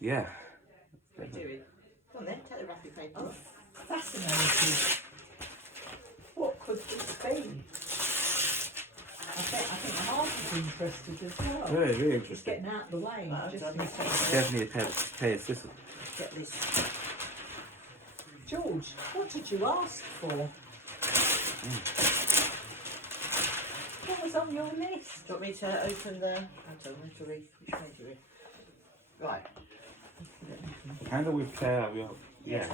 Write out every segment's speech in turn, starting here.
Yeah. What are you doing? Come on then, take the wrapping paper off. Fascinating. What could this be? I think Mark is interested as well. Very, very Just interesting. getting out of the way. Well, just I've in done case. Definitely a pay assistant. Get this. George, what did you ask for? What was on your list? Do you want me to open the... I don't know, to read. Which page are you in? Right. Handle with care. Yeah.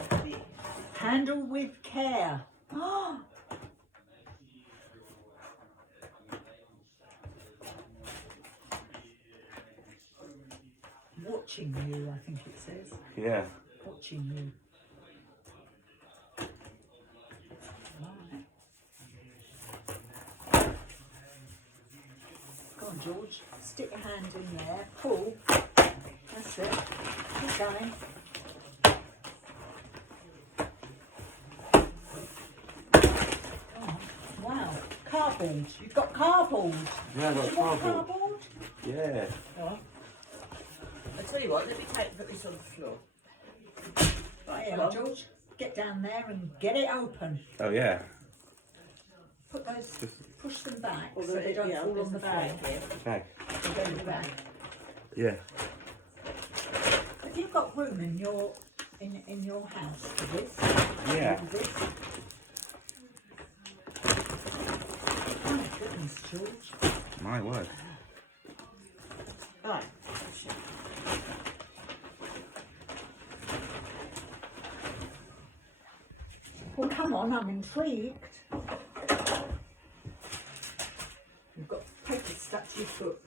Handle with care. Oh, watching you, I think it says. Yeah. Watching you. Right. Go on, George. Stick your hand in there. Pull. That's it. Keep going. Oh, wow. Cardboard. You've got cardboard. Yeah, I got Do you want cardboard. cardboard? Yeah. Right. I tell you what, let me put this on the floor. Right, Here, come on. George. Get down there and get it open. Oh yeah. Put those, push them back Or so they don't yeah, fall there's on the bag floor. here. Bag. They go in the bag. Yeah. Have you got room in your house for this? Yeah. For this? Oh my goodness, George. My word. Right. Well, come on, I'm intrigued. You've got paper stuck to your foot.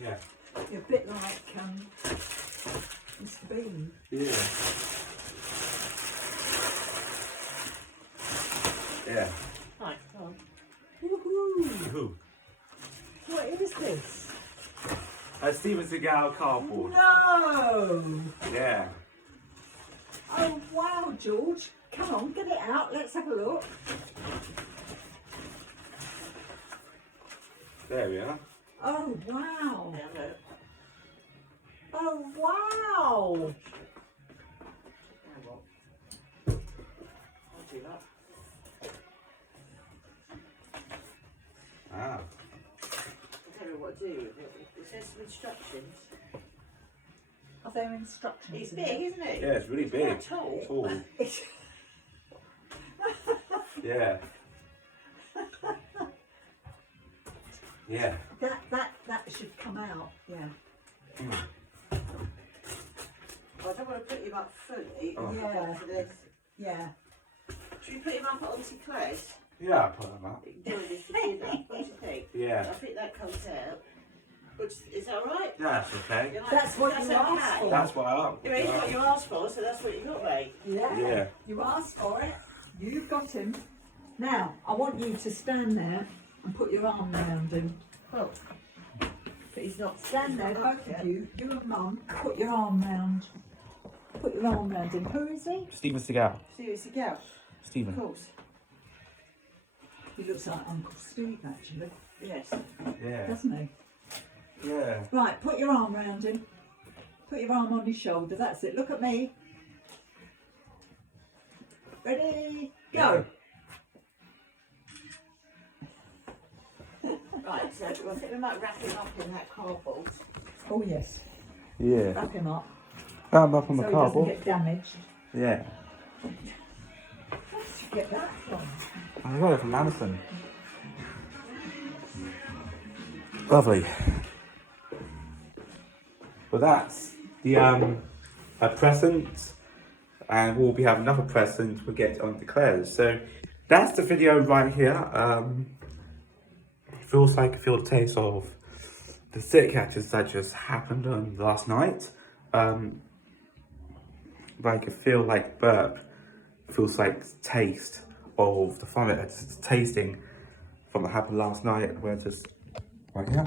Yeah. You're a bit like Mr. Bean. Yeah. Yeah. Right, come on. Woohoo! Who? What is this? Steven Seagal cardboard. No! Yeah. Oh wow, George. Come on, get it out. Let's have a look. There we are. Oh wow. Yeah, look. Oh wow. Hang on. I'll do that. Ah. I don't know what to do with it. It says some instructions. Are there instructions? It's in big, there? isn't it? Yeah, it's really big. Quite tall. Tall. Yeah. Yeah. That should come out. Yeah. I don't want to put him up fully. Oh. Yeah. For this. Yeah. Should we put him up at Auntie Claire's? Yeah, I'll put them up. Enjoy this together. What do you think? Yeah. I think that comes out. Is that all right? That's okay. You like- That's what you okay? asked for. That's what I like. Yeah, it's what you asked for, so that's what you got, mate. Yeah. Yeah. You asked for it. You've got him. Now, I want you to stand there and put your arm round him. Well, but he's not. Stand there, he's not both up of yet. you. You and Mum. Put your arm round. Put your arm round him. Who is he? Steven Seagal. Seriously, go. Of Steven. course. He looks like Uncle Steve, actually, Yes. Yeah. doesn't he? Yeah. Right, put your arm round him. Put your arm on his shoulder. That's it. Look at me. Ready? Go. Right, so I think we might wrap him up in that cardboard. Oh yes. Yeah. Wrap him up I'm up on so the he doesn't cardboard. get damaged. Yeah. Where did you get that from? I got it from Amazon. Lovely. Well, that's the a present, and we'll be having another present. We'll get on to Claire's. So that's the video right here. It feels like I feel the taste of the sick actors that just happened on last night. Like I feel like burp feels like taste of the fun it's tasting from what happened last night, where it's just right here.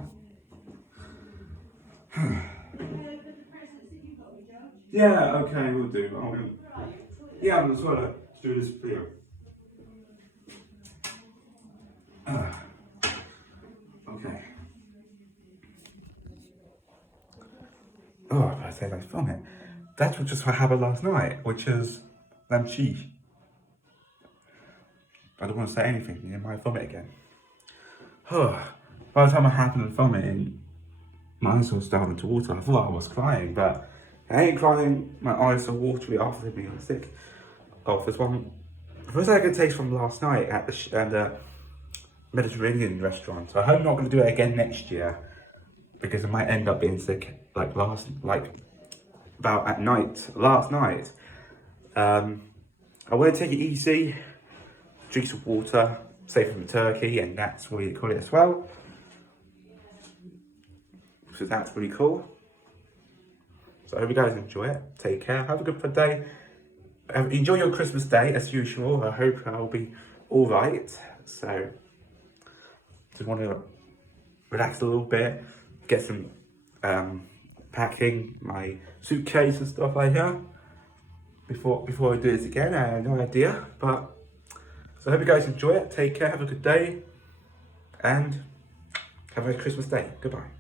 Yeah, okay, we'll do. Yeah, I'm just gonna do this for you. Okay. Oh, I say like from it. That's what just what happened last night, which is lamb cheese. I don't want to say anything, you might vomit again. By the time I happened to vomit, my eyes were starting to water. I thought I was crying, but I ain't crying. My eyes are watery after being sick of this one. First I could taste from last night at the Mediterranean restaurant. So I hope I'm not going to do it again next year, because I might end up being sick like about at night last night. I want to take it easy, drink some water, safe from the turkey, and that's what we call it as well. So that's really cool. So I hope you guys enjoy it. Take care. Have a good day. Enjoy your Christmas day as usual. I hope I'll be all right. So just want to relax a little bit, get some packing my suitcase and stuff like that before I do this again. I have no idea, but so I hope you guys enjoy it. Take care. Have a good day, and have a nice Christmas day. Goodbye.